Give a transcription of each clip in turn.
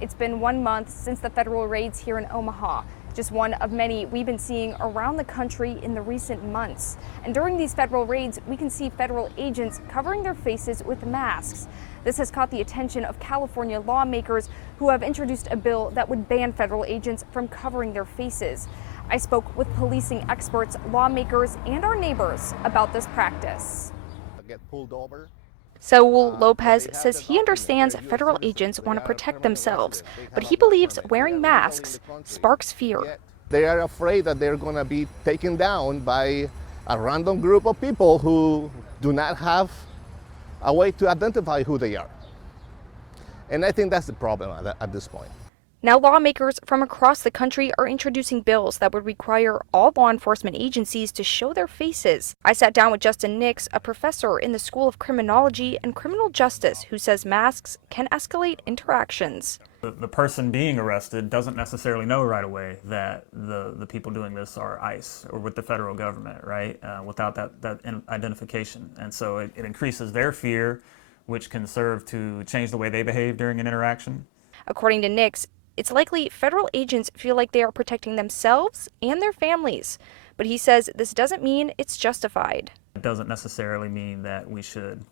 It's been 1 month since the federal raids here in Omaha, just one of many we've been seeing around the country in the recent months. And during these federal raids, we can see federal agents covering their faces with masks. This has caught the attention of California lawmakers who have introduced a bill that would ban federal agents from covering their faces. I spoke with policing experts, lawmakers, and our neighbors about this practice. Get pulled over. Saul Lopez says he understands federal agents want to protect themselves, but he believes wearing masks sparks fear. They are afraid that they're going to be taken down by a random group of people who do not have a way to identify who they are. And I think that's the problem at this point. Now lawmakers from across the country are introducing bills that would require all law enforcement agencies to show their faces. I sat down with Justin Nix, a professor in the School of Criminology and Criminal Justice, who says masks can escalate interactions. The person being arrested doesn't necessarily know right away that the people doing this are ICE or with the federal government, right? Without that identification. And so it increases their fear, which can serve to change the way they behave during an interaction. According to Nix, it's likely federal agents feel like they are protecting themselves and their families. But he says this doesn't mean it's justified. It doesn't necessarily mean that we should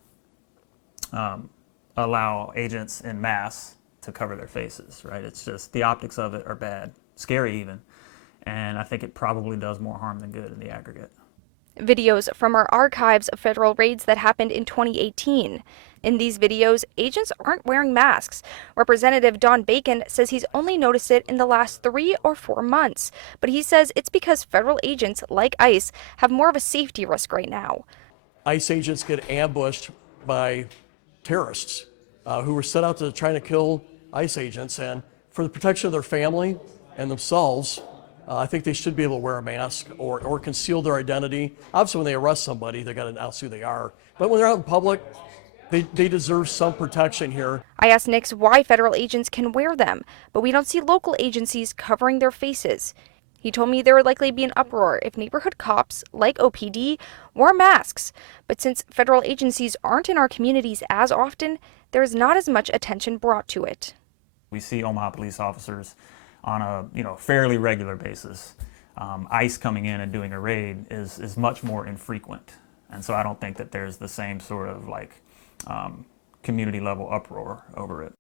allow agents en masse to cover their faces, right? It's just the optics of it are bad, scary even. And I think it probably does more harm than good in the aggregate. Videos from our archives of federal raids that happened in 2018. In these videos, agents aren't wearing masks. Representative Don Bacon says he's only noticed it in the last 3 or 4 months, but he says it's because federal agents, like ICE, have more of a safety risk right now. ICE agents get ambushed by terrorists who were set out to try to kill ICE agents, and for the protection of their family and themselves, I think they should be able to wear a mask or conceal their identity. Obviously, when they arrest somebody, they got to announce who they are. But when they're out in public, they deserve some protection here. I asked Nix why federal agents can wear them, but we don't see local agencies covering their faces. He told me there would likely be an uproar if neighborhood cops, like OPD, wore masks. But since federal agencies aren't in our communities as often, there is not as much attention brought to it. We see Omaha police officers on a fairly regular basis. ICE coming in and doing a raid is much more infrequent. And so I don't think that there's the same sort of community level uproar over it.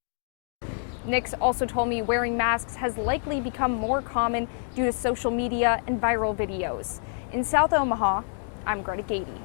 Nix also told me wearing masks has likely become more common due to social media and viral videos. In South Omaha, I'm Greta Gady.